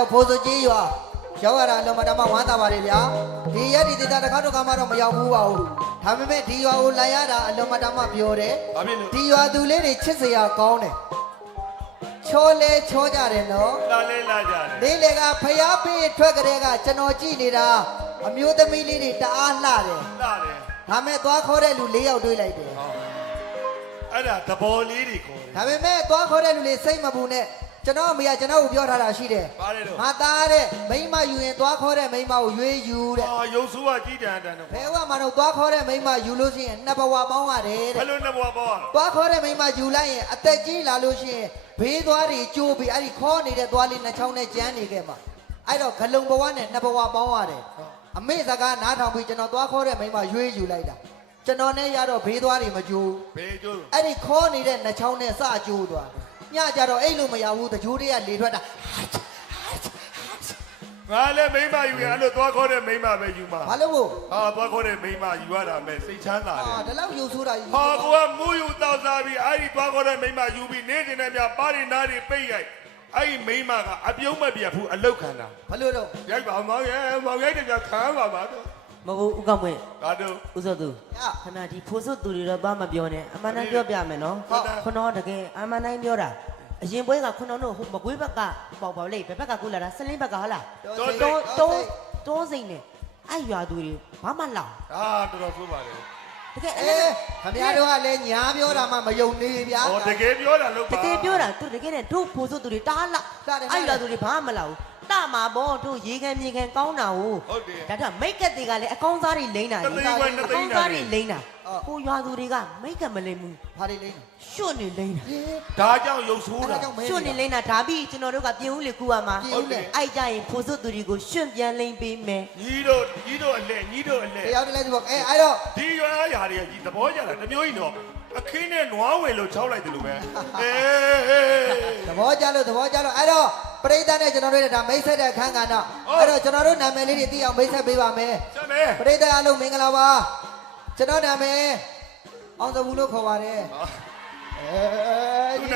တော့ဖိုးစုကြီးရွာရောက်ရတာအလုံးမတမဝမ်းသာပါတယ်ဗျာဒီရက်ဒီဒေသတစ်ခါတော့ကမှတော့မရောက်ဘူးပါဘူးဒါပေမဲ့ဒီရွာကိုလာရတာအလုံးမတမပြောတယ်ဒီရွာသူလေးတွေချစ်စရာကောင်းတယ်ချောလဲချောကြတယ်နော်လာလဲလာကြတယ်ဒီလေကဖျားပေးထွက်ကြတဲ့ကကျွန်တော်ကြည့်နေတာအမျိုးသမီးလေးတွေတအားလှတယ်လှတယ်ဒါမဲ့သွားခေါ်တဲ့လူ၄ယောက်တွေးလိုက်တယ်အဲ့ဒါသဘောလေးတွေခေါ်တယ်ဒါပေမဲ့သွားခေါ်တဲ့လူလေးစိတ်မပူနဲ့ကျွန်တော်အမေကကျွန်တော်ကိုပြောထားတာရှိတယ်ငါသားတဲ့မိမယူရင်သွားခေါ်တဲ့မိမကိုရွေးယူတဲ့ရုပ်ဆိုးကကြီးတန်တယ်ဘယ်ဥမှတော့သွားခေါ်တဲ့မိမယူလို့ရှိရင်နှစ်ဘဝပေါင်းရတယ်တဲ့ဘယ်လိုနှစ်ဘဝပေါင်းရသွားခေါ်တဲ့မိမယူလိုက်ရင်အသက်ကြီးလာလို့ရှိရင်ဘေးသွားတွေကျိုးပြီးအဲ့ဒီခေါ်နေတဲ့သွားလေးနှချောင်းနဲ့ကျန်းနေခဲ့မှာအဲ့တော့ဂလုံဘဝနဲ့နှစ်ဘဝပေါင်းရတယ်အမေစကားနားထောင်ပြီးကျွန်တော်သွားခေါ်တဲ့မိမရွေးယူလိုက်တာကျွန်တော်နဲ့ရတော့ဘေးသွားတွေမကျိုးဘေးကျိုးအဲ့ဒီခေါ်နေတဲ့နှချောင်းနဲ့စကျိုးသွားညကြတော့အဲ့လိုမရဘူးတကြိုးတွေကလေထွက်တာငါလည်းမိမယူရအဲ့လိုသွားခေါ်တဲ့မိမပဲယူမှာဘာလို့ကိုသွားခေါ်တဲ့မိမယူရတာမဲ့စိတ်ချမ်းသာတယ်ဒါလောက်ယူဆိုးတာကြီးကိုကမူးယူတောက်စားပြီးအဲ့ဒီသွားခေါ်တဲ့မိမယူပြီးနေတင်တဲ့မြပါးရီနားတွေပိတ်ရိုက်အဲ့ဒီမိမကအပြုံးမပြတ်ဘူးအလုတ်ခံတာဘာလို့တော့ရိုက်ပါမောင်ရဲ့မောင်ရိုက်တယ်ကခံပါပါတော့မဟုတ်ဦးကမွေဒါတို့ဦးစောသူခဏဒီဖိုးစွတ်သူတွေတော့သွားမပြောနဲ့အမှန်တမ်းပြောပြမယ်နော်ခွန်းတော်တကယ်အမှန်တိုင်းပြောတာအရင်ပွဲကခွန်းတော်တို့ဟိုမကွေးဘက်ကပေါ့လေဘယ်ဘက်ကကူလာတာဆလင်းဘက်ကဟုတ်လားတိုးစိမ့်နဲ့အဲ့ရွာသူတွေဘာမှလောက်တော်တော်ဆိုးပါတယ်တကယ်ခင်ဗျားတို့ကလည်းညာပြောတာမှမယုံနေဗျာတကယ်ပြောတာလို့ပါတကယ်ပြောတာသူတကယ်နဲ့တို့ဖိုးစွတ်သူတွေတားလောက်အဲ့ရွာသူတွေဘာမှမလောက်တမှာပေါ့တို့ရေခံမြေခံကောင်းတာဟုတ်တယ်ဒါတော့မိတ်ကက်တွေကလည်းအကောင်းစားတွေလိမ့်တာအကောင်းစားတွေလိမ့်တာဟိုရွာသူတွေကမိတ်ကက်မလိမ့်ဘူးဘာတွေလိမ့်ရွှွတ်နေလိမ့်တာဒါကြောင့်ရုပ်ဆိုးတာရွှွတ်နေလိမ့်တာဒါပြီးကျွန်တော်တို့ကပြင်ဦးလေကူရမှာအဲ့ကြရင်ဖိုးစွတ်သူတွေကိုရွှွန့်ပြန်လိမ့်ပေးမယ်ညီတို့အလဲတရားတလဲဒီပေါ့အဲ့တော့ဒီရွာရာတွေကကြီးသဘောကျတာတမျိုးကြီးတော့အခင်းနဲ့နွားဝင်လို့ချောက်လိုက်တယ်လို့ပဲသဘောကျလို့အဲ့တော့ပရိသတ်နဲ့ကျွန်တော်တို့ဒါမိတ်ဆက်တဲ့အခန်းကဏ္ဍအဲ့တော့ကျွန်တော်တို့နာမည်လေးတွေသိအောင်မိတ်ဆက်ပေးပါမယ်ပရိသတ်အားလုံးမင်္ဂလာပါကျွန်တော်နာမည်အောင်သဘူးလို့ခေါ်ပါတယ်ဒီက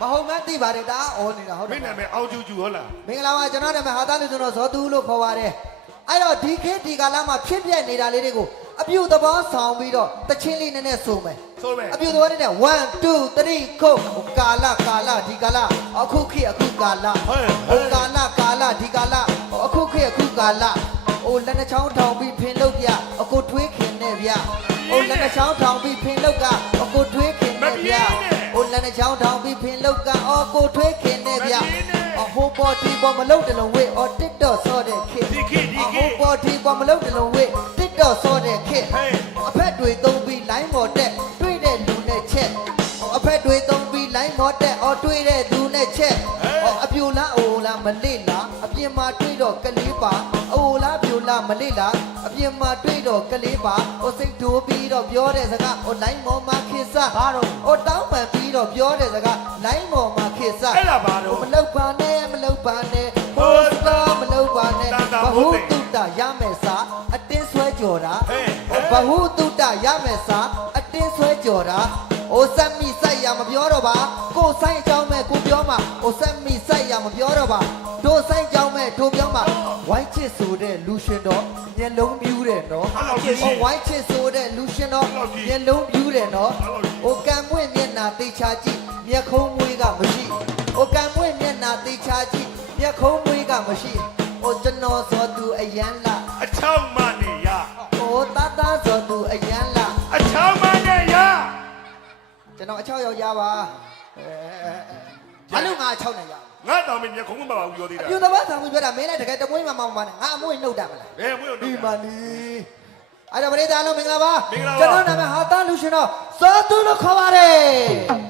မဟုတ်မှသိပါတယ်ဒါအော်နေတာဟုတ်တယ်မင်းနာမည်အောင်ကျူဟုတ်လားမင်္ဂလာပါကျွန်တော်နာမည်ဟာသားလူကျွန်တော်ဇောသူလို့ခေါ်ပါတယ်အဲ့တော့ဒီခေတ်ဒီကာလမှာဖြစ်ပြနေတာလေးတွေကိုအပြုသဘောဆောင်ပြီးတော့တချင်းလေးနဲ့ဆိုမယ်အပြုသဘောနဲ့1 2 3 go ကာလဒီကာလအခုခေတ်အခုကာလကာလဒီကာလအခုခေတ်အခုကာလအိုလက်နှချောင်းထောင်ပြီးဖင်လုတ်ပြအခုထွေးခင်နဲ့ဗျအိုလက်နှချောင်းထောင်ပြီးဖင်လုတ်ကအခုထွေးခင်နဲ့ဗျအိုလက်နှချောင်းထောင်ပြီးဖင်လုတ်ကအော်ကိုထွေးခင်နဲ့ဗျဟိုပေါ်ဒီပေါ်မလုတ်တလုံးဝေးအော်တစ်တော့စောတဲ့ခေတ်ဟိုပေါ်ဒီပေါ်မလုတ်တလုံးဝေးတစ်တော့စောတဲ့ခေတ်အဖက်တွေသုံးပြီးလိုင်းပေါ်တက်တွေ့တဲ့လူနဲ့ချက်အဖက်တွေသုံးပြီးလိုင်းပေါ်တက်အော်တွေ့တဲ့လူနဲ့ချက်အပြူလားအိုလားမလေးလားအပြင်မှာတွေ့တော့ကလေးပါအိုလားပြူလားမလေးလားအပြင်မှာတွေ့တော့ကလေးပါဟိုစိတ်ဒိုးပြီးတော့ပြောတဲ့စကားဟိုလိုင်းပေါ်မှာခေတ်စားဘာတော့ဟိုတောင်းပန်ပြီးတော့ပြောတဲ့စကားလိုင်းပေါ်မှာခေတ်စားအဲ့ဒါဘာတော့မလောက်ပါနဲ့ဟိုစတာမလောက်ပါနဲ့ဘဟုတုတ္တရမယ်စာအတင်းဆွဲကြော်တာဘဟုတုတ္တရမယ်စာအတင်းဆွဲကြော်တာဟိုစက်မိစိုက်ရမပြောတော့ပါကိုဆိုင်အကြောင်းမဲ့ကိုပြောမှာဟိုစက်မိစိုက်ရမပြောတော့ပါတို့ဆိုင်အကြောင်းမဲ့တို့ပြောမှာဝိုင်းချစ်ဆိုတဲ့လူရှင်တော့မျက်လုံးပြူးတယ်နော်ဟိုဝိုင်းချစ်ဆိုတဲ့လူရှင်တော့မျက်လုံးပြူးတယ်နော်ဟိုကံမွေ့မျက်နာသိချာကြည့်မျက်ခုံးမွေးကမရှိဟိုကံမွေ့မျက်နာသိချာကြည့်မျက်ခုံးမွေးကမရှိဟိုကျွန်တော်ဆိုသူအယမ်းလာအချောင်းမနေရဟိုသားဆိုသူအယမ်းလာအချောင်းမနေရကျွန်တော်အချောက်ယောက်ျားပါဘာလို့ငါအချောက်နေရငါတောင်မင်းမျက်ခုံးမပါဘူးပြောသေးတာအပြူသဘောဆောင်ပြီးပြောတာမင်းလည်းတကယ်တမွေးမမောင်ပါနဲ့ငါအမွေးနှုတ်တတ်မလားဘယ်အမွေးနှုတ်ဒီမလီအဲ့တော့ပရိသတ်လုံးမင်္ဂလာပါကျွန်တော်နာမည်ဟာသားလူရှင်တော့ဇောသူလို့ခေါ်ပါတယ်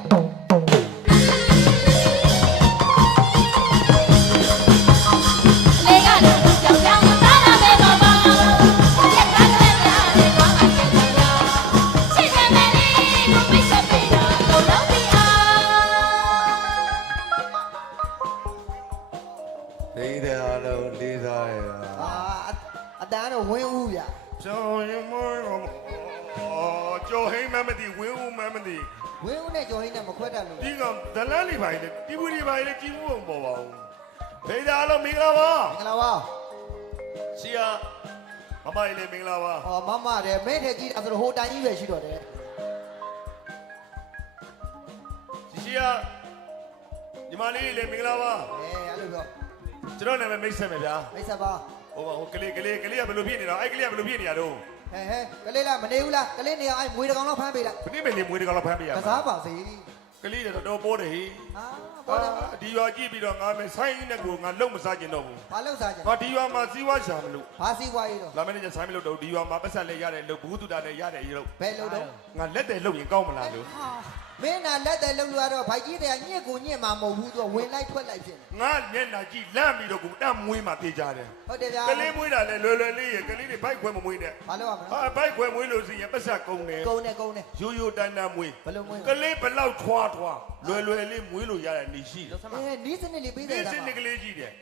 အတန်းတော့ဝင်းဦးဗျာကျော်ရင်မကျော်ဟိမ်းမမသိဝင်းဦးမမသိဝင်းဦးနဲ့ကျော်ဟိမ်းနဲ့မခွဲတတ်လို့ဒီကောင်ဒလန်းလေးပါလေတီဘူးလေးပါလေကြီးမှုမပေါ်ပါဘူး ဖေးသားလုံးမင်္ဂလာပါ မင်္ဂလာပါ စီယာမမလေးလည်းမင်္ဂလာပါ ဟောမမတယ်မင်းထက်ကြီးအဲ့ဒါဟိုတိုင်ကြီးပဲရှိတော့တယ် စီယာညီမလေးလည်းမင်္ဂလာပါ အဲ့လိုပြော ကျွန်တော်နာမည်မိတ်ဆက်မယ်ဗျာ မိတ်ဆက်ပါ ဟိုကလေးကဘယ်လိုဖြစ်နေတာအဲ့ကလေးကဘယ်လိုဖြစ်နေရတော့ ကလေးလားမနေဘူးလားကလေးနေအောင်အဲ့မွေးတကောင်တော့ဖမ်းပေးလိုက် ဘယ်နည်းမလေးမွေးတကောင်လောက်ဖမ်းပေးရ ကစားပါစေ ကလေးတွေတော့ပိုးတယ်ဟိ ဟာပေါ်တယ် ဒီရွာကြည့်ပြီးတော့ငါမဆိုင်နဲ့ကိုငါလုံမစားကျင်တော့ဘူး ဘာလို့စားကြ ငါဒီရွာမှာစီးပွားရှာမလို့ ဘာစီဝါရေးတော့ လာမင်းနဲ့ဆိုင်မလို့တော့ဒီရွာမှာပတ်ဆက်လဲရတယ်လို့ဘူးတူတာလည်းရတယ်ရေလို့ ဘယ်လို့တော့ ငါလက်တယ်လုံရင်ကောင်းမလားလို့ မင်းနာလက်တယ်လုံလို့ရတော့ဗိုက်ကြီးတဲ့ညစ်ကိုညစ်မှာမဟုတ်ဘူးသူကဝင်လိုက်ထွက်လိုက်ဖြစ်နေ ငါမျက်နှာကြည့်လန့်ပြီးတော့ကိုတတ်မွေးမှပြေးကြတယ် ဟုတ်တယ်ဗျာ ကလေးမွေးတာလည်းလွယ်လွယ်လေးရကလေးတွေဘိုက်ခွဲမမွေးနဲ့ ဘာလို့ရမလဲ ဟာဘိုက်ခွဲမွေးလို့စီရင်ပတ်ဆက်ကုန်တယ် ကုန်းနေကုန်းနေ ရိုးရိုးတန်းတန်းမွေး ဘယ်လိုမွေး ကလေးဘလောက်ထွားလွယ်လွယ်လေးမွေးလို့ရတဲ့နေရှိတယ် နီးစနစ်လေးပေး ဒီ တယ် စနစ်ကလေးကြီးတယ်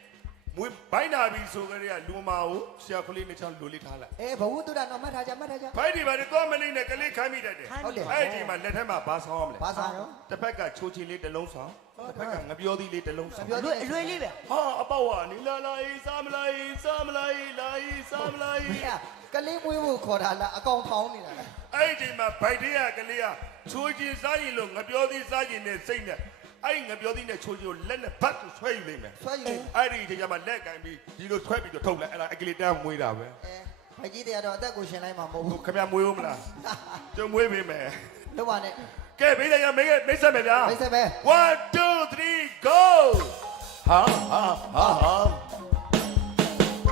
မွေးဘိုင်းနာပြီးဆိုကြတဲ့လူမကိုဆရာကလေးနဲ့ချောင်းလူလေးထားလိုက် ဘဝတူတာတော့မှတ်ထားကြမှတ်ထားကြ ဘိုင်းဒီဘာတွေတော့မလေးနဲ့ကလေးခိုင်းမိတတ်တယ် ဟုတ်တယ် အဲ့ဒီမှာလက်ထက်မှာဘာဆောင်ရမလဲ ဘာစားရော တစ်ဖက်ကချိုးချီလေးတစ်လုံးဆောင်တစ်ဖက်ကငပြောသီးလေးတစ်လုံးဆောင် အလွယ်လေးပဲ ဟာအပေါက်ကနေလာလာအေးစားမလားအေးစားမလားအေးလာအေးစားမလားအေး ကလေးမွေးဖို့ခေါ်တာလားအကောင်ထောင်းနေတာလား အဲ့ဒီမှာဗိုက်တွေကကလေးကချိုးချီစားရင်လို့ငပြောသီးစားရင်နဲ့စိတ်နဲ့အဲ့ငပြောသီးနဲ့ချိုးချီကိုလက်နဲ့ဘတ်ကိုဆွဲယူလိုက်မယ် ဆွဲယူ အဲ့ဒီချိန်ကျမှလက်ကင်ပြီးဒီလိုဆွဲပြီးတော့ထုတ်လိုက်အဲ့ဒါအကလေးတန်းမွေးတာပဲ ဗိုက်ကြီးတွေကတော့အသက်ကိုရှင်လိုက်မှာမဟုတ် ဟို ဘူး ခင်ဗျမွေးဦးမလားကျုံမွေးပေးမယ် တော့ပါနဲ့ ကဲဘေးရမိတ်ဆက်မယ်ဗျာ မိတ်ဆက်ပဲ 1 2 3 go ဟာ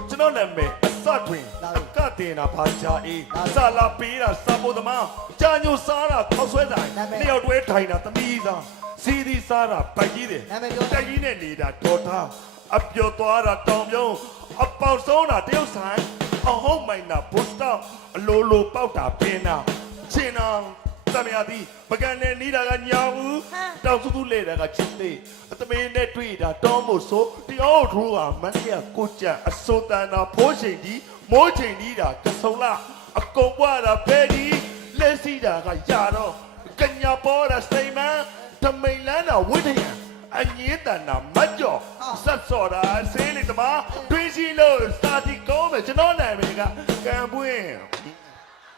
ကျွန်တော်နာမည်အစတွင်ကတင်တာဘာချာအေးစလာပေးတာစာဖို့သမားကြာညိုစားတာခေါက်ဆွဲဆိုင်နှစ်ယောက်တွဲထိုင်တာသမီးစားစီဒီစားတာဗိုက်ကြီးတယ်တက်ကြီးနဲ့နေတာဒေါ်သားအပျော်သွားတာတောင်ပြုံးအပေါက်ဆုံးတာတရုတ်ဆိုင်အဟုတ်မိုင်တာဘုစတောက်အလိုလိုပေါက်တာပင်တာချင်းအောင်သမယာသည်ပကံနဲ့နေတာကညာဦးတောင်စုစုလေတာကချစ်သေးအသမင်းနဲ့တွေ့တာတောမို့ဆိုတရားထိုးကမန်းရကိုကြအစိုးတန်တာဖိုးချိန်ဒီမိုးချိန်ဒီတာကဆုံလာအကုန်ပွားတာဘယ်ဒီလက်စီတာကရတော့ကညာပေါ်တာစိတ်မန်းတမိန်လန်းတာဝိထယံအငင်းတန်တာမတ်ကြော်ဆက်စော်တာဆေးလေးတမတွင်းရှိလို့စာတီကောင်းမယ်ကျွန်တော်နိုင်မယ်ကကံပွင့်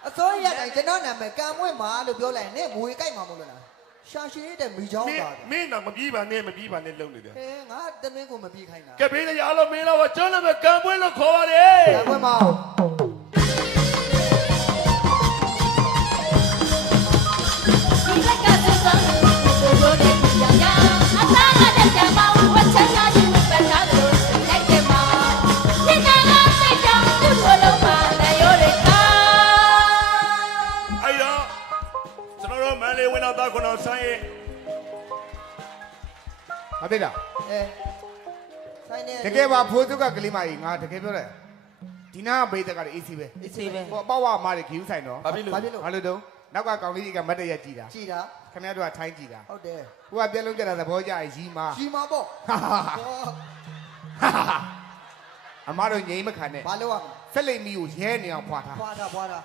အစိုးရတိုင်းကျွန်တော်နာမည်ကံမွေ့မှာလို့ပြောလိုက်နဲ့ငွေကြိုက်မှာမဟုတ်လားရှာရှိတဲ့မိချောင်းပါ မင်းတော့မပြီးပါနဲ့လုံနေတယ် ငါတမင်းကိုမပြီးခိုင်းတာ ကဲဘေးရအားလုံးမင်းတော့ကျွန်တော်လည်းကံပွင့်လို့ခေါ်ပါတယ် ကံမွေ့မှာ ဒီလက်ကစစကိုကိုနဲ့ကြောင်ကြောင်အသားကတက်ကြမဝတ်ချချချင်းပတ်ထားလို့လိုက်တယ်မှာဒီကကစိတ်ကြောင်သူ့လိုလုံးပါလေရိုးတွေက အဲ့တော့ကျွန်တော်တို့မန်လေးဝင်တော့သားခုတော်ဆိုင်ရဲ့ မသိလား ဆိုင်နေ တကယ်ပါဖိုးစုကကလေးမကြီးငါတကယ်ပြောတယ်ဒီနာကဘေးတက်ကလည်း AC ပဲ အေးစေးပဲ ဟောပေါ့ဝါမားတွေခီးဦးဆိုင်တော့ ဘာဖြစ်လို့ ဘာဖြစ်လို့ ဘာလို့တုံးနောက်ကကောင်လေးကြီးကမတ်တရက်ကြည်တာ ကြည်တာ ခင်ဗျားတို့ကထိုင်းကြည်တာ ဟုတ်တယ် ဟိုကပြက်လုံးကြတာသဘောကျရီမာ ကြီးမှာပေါ့ အမတို့ငိမ့်မခံနဲ့ ဘာလို့ရမလဲ ဆက်လိမ်မီကိုရဲနေအောင်ဖွာထား ဖွာတာဖွာတာ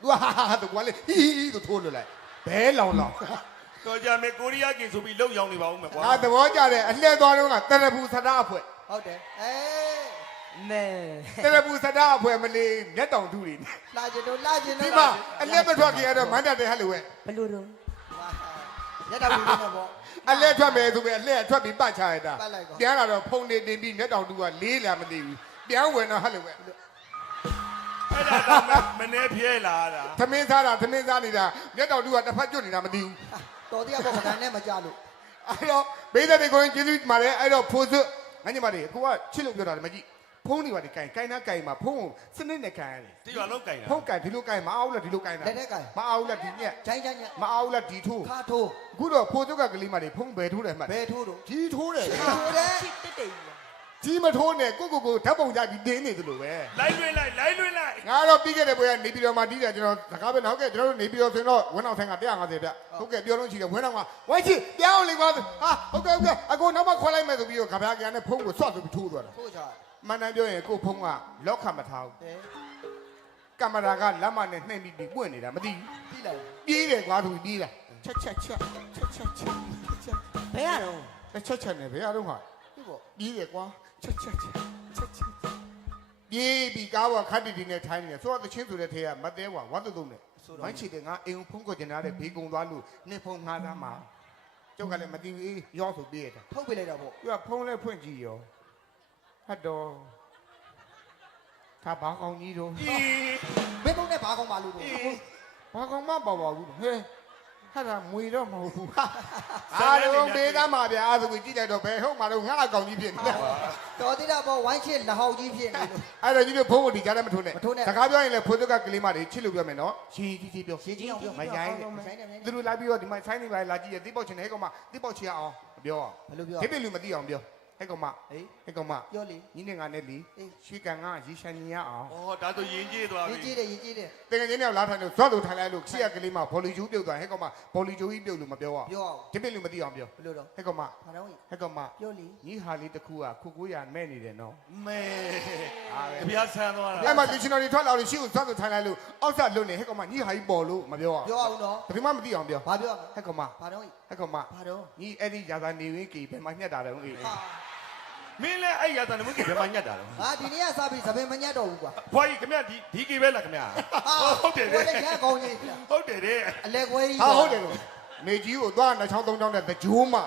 သူဟာသူကလည်းဟီးသူထိုးလို့လိုက်ဘဲလောင်လောင် တော်ကြမယ်ကိုရီးယားကင်ဆိုပြီးလုံရောက်နေပါဦးမယ်ကွာ ငါသဘောကျတယ်အလှည့်သွားတော့ကတရပူသဒအဖွဲ့ ဟုတ်တယ်နဲ တရပူသဒအဖွဲ့မလေးမျက်တောင်တူတွေ လာကျင်တို့လာကျင် ဒီ တို့ မှာအလှည့်မထွက်ခင်ရတော့မန္တတဲ့ဟဲ့လို့ပဲ ဘလို့တော့ ရက်တော့ဘူးနေပေါ့ အလှည့်ထွက်မယ်ဆိုပြီးအလှည့်ထွက်ပြီးပတ်ချရတာ ပတ်လိုက်ပါ ပြန်လာတော့ဖုန်နေတင်ပြီးမျက်တောင်တူကလေးလာမသိဘူးပြန်ဝင်တော့ဟဲ့လို့ပဲ အဲ့ဒါတော့မနေပြဲလာတာ သမင်းစားနေတာမျက်တောင်တူကတစ်ဖက်ကျွတ်နေတာမသိဘူး တော်တရားပေါ့ခဏနဲ့မကြလို့ အဲ့တော့ဘေးတဲ့တွေကိုကျေးဇူးမှာလဲအဲ့တော့ဖိုးစွငါညီမလေးကိုကချစ်လို့ပြောတာလေမကြည့်ဖုန်းတွေပါဒီကင်နာကင်မှာဖုန်းကိုစနစ်နဲ့ကင်ရတယ် ဒီရွာလုံးကင်တာ ဖုန်းကင်ဒီလိုကင်မအောင်လားဒီလိုကင်တာ လက်နဲ့ကင် မအောင်လားဒီညက် ချိုင်းချိုင်းညက် မအောင်လားဒီထိုး ခါထိုး အခုတော့ဖိုးစွကကလေးမလေးဖုန်းဘယ်ထိုးတယ်မှတ် ဘယ်ထိုးတော့ ဒီထိုးတယ် ထိုးတယ် ချစ်တက်တယ်ကြီး ဒီမထိုးနဲ့ကိုဓာတ်ပုံကြပြီးတင်းနေသလိုပဲ လိုက်လွှင့်လိုက် ငါတော့ပြီးခဲ့တဲ့ဘွေကနေပြည်တော်မှာတီးတယ်ကျွန်တော်စကားပဲနောက်ခဲ့ကျွန်တော်တို့နေပြည်တော်ဆိုရင်တော့ဝင်းအောင်ဆိုင်က150ပြဟုတ်ကဲ့ပြောလို့ရှိတယ်ဝင်းအောင်ကဝိုင်းချစ်ပြောင်းလေးပါဟာဟုတ်ကဲ့အကိုနောက်မှခွဲလိုက်မယ်ဆိုပြီးတော့ကဗျာကန်နဲ့ဖုန်းကိုဆွတ်ဆိုပြီးထိုးသွားတာ ထိုးချ မှန်တယ်ပြောရင်ကိုဖုန်းကလော့ခတ်မထားဘူးကင်မရာကလက်မနဲ့နှိမ့်ပြီးပွင့်နေတာမသိဘူး ပြီးလိုက် ပြေးတယ်ကွာသူပြေးတာချက် ဘယ်ရတော့ ချက်နဲ့ဘယ်ရတော့ဟာ က ပေါ့ ပြေးရကွာချက်ပြေးပြီးကားပေါ်ခတ်တီနဲ့ထိုင်းနေတယ်ဆိုတော့တချင်းဆိုတဲ့ထဲကမတဲကွာဝတ်တုံနဲ့မိုင်းချီတဲ့ငါအိမ်ဖုံးကွက်ကျင်လာတဲ့ဘေးကုံသွားလို့နှစ်ဖုံးငါးသားမှာကျုပ်ကလည်းမတီးဘူးရောဆိုပြေးရတာ ထုတ်ပေးလိုက်တာပေါ့ သူကဖုံးလဲဖွင့်ကြည့်ရောဟတ်တော်ဒါဘာကောင်းကြီးတော့ မင်းဘုံနဲ့ဘာကောင်းပါလို့တော့ ဘာကောင်မပေါ့ပါဘူးဟဲ့ဟာဒါမွေတော့မဟုတ်ဘူးအားလုံးပေးသားမှာဗျာအဲ့ဒါကိုကြည့်လိုက်တော့ဘယ်ဟုတ်မှာတော့ငါအကောင်ကြီးဖြစ်နေတယ် တော်သေးတာပေါ့ဝိုင်းချစ်လက်ဟောက်ကြီးဖြစ်နေလို့ အဲ့တော့ကြီးတို့ဖုန်းကိုဒီကြားထဲမထိုးနဲ့စကားပြောရင်လည်းဖိုးတုကကလေးမတွေချစ်လို့ပြောမယ်နော်ရှင်းကြီးပြော ရှင်းချင်းအောင်ပြော မရိုင်းနဲ့ ဆိုင်နေဆိုင် သူတို့လာပြီးတော့ဒီမှာဆိုင်းနေပါလာကြည့်ရတိပေါက်ချင်တဲ့ဟဲ့ကောင်မတိပေါက်ချင်အောင်ပြော ဘယ်လိုပြော ဒီပြလူမသိအောင်ပြောဟဲ့ကောင်မ ဟေး ဟဲ့ကောင်မ ပြောလေ ညီနဲ့ငါနဲ့လီရွှေကန်ကရေရှမ်းညီရအောင် ဩဒါဆိုရင်ကြီးသွား ရ ပြီ င်ကြီးတယ်ရင်ကြီးတယ် တကယ်ချင်းတော့လာထိုင်လို့ဇွတ်လို့ထိုင်လိုက်လို့ခီရကလေးမဘော်လီဂျူးပြုတ်သွားဟဲ့ကောင်မဘော်လီဂျူးကြီးပြုတ်လို့မပြောအောင် ပြောအောင် ဒီပြလူမသိအောင်ပြော ဘယ်လိုတော့ ဟဲ့ကောင်မ ဘာတော့ ဟဲ့ကောင်မ ပြောလေ ညီဟာလေးတစ်ခုကခု900မဲ့နေတယ်နော် မဲတပြားဆန်းသွားတာ အဲ့မှာဒီရှင်တော်တွေထွက်လာလို့ရှိကိုဇွတ်လို့ထိုင်လိုက်လို့အောက်ဆက်လွတ်နေဟဲ့ကောင်မညီဟာကြီးပေါ်လို့မပြောအောင် ပြောအောင်နော် ဘယ်သူမှမသိအောင်ပြော ဘာပြောရမ ဟဲ့ကောင်မ ဘာတော့ ဟဲ့ကောင်မ ဘာတော့ ညီအဲ့ဒီရာသာနေဝင်းကြီးဘယ်မှာညှက်တာလဲဦးအေး ဟာ မင်းလည်းအဲ့ရတာနမကဘယ်မှာညက်တာလဲ ငါဒီနေ့ကစားပြီးသပင်မညတ်တော့ဘူးကွာ ဘွားကြီးခင်ဗျဒီကေပဲလားခင်ဗျဟုတ်တယ် ကို တဲ့ လည်းရကောင်းကြီး ဟုတ်တယ်တဲ့ အလဲခွဲကြီး ဟာဟုတ်တယ်လို့နေကြီးကိုသွားနှစ်ချောင်းသုံးချောင်းနဲ့တကြိုးမှ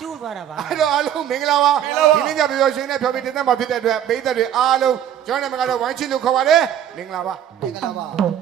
ကျိုးသွားတာပါ အဲ့တော့အားလုံးမင်္ဂလာပါဒီနေ့ညပြောပြောရှင်နဲ့ဖြောပြတင်တဲ့မှာဖြစ်တဲ့အတွက်ပိသက်တွေအားလုံးကျွန်တော်နာမည်ကတော့ဝိုင်းချစ်လို့ခေါ်ပါတယ်မင်္ဂလာပါ မင်္ဂလာပါ